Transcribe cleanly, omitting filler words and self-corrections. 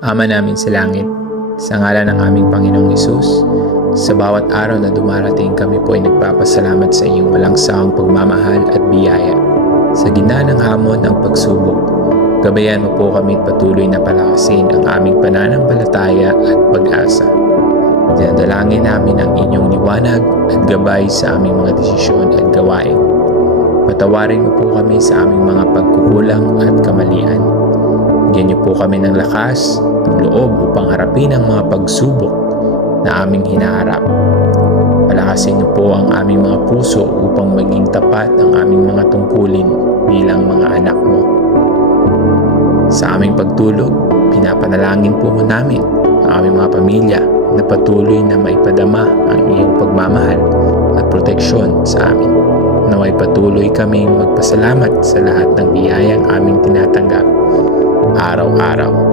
Ama namin sa langit, sa ngalan ng aming Panginoong Hesus, sa bawat araw na dumarating kami po ay nagpapasalamat sa iyong walang sawang pagmamahal at biyaya. Sa gitna ng hamon ng pagsubok, gabayan mo po kami at patuloy na palakasin ang aming pananampalataya at pag-asa. Dinadalangin namin ang inyong liwanag at gabay sa aming mga desisyon at gawain. Patawarin mo po kami sa aming mga pagkukulang at kamalian. Bigyan niyo po kami ng lakas, ng loob upang harapin ang mga pagsubok na aming hinaharap. Palakasin niyo po ang aming mga puso upang maging tapat ang aming mga tungkulin bilang mga anak mo. Sa aming pagtulog, pinapanalangin po mo namin ang aming mga pamilya na patuloy na maipadama ang iyong pagmamahal at proteksyon sa amin. Naway patuloy kaming magpasalamat sa lahat ng biyayang aming tinatanggap araw-araw.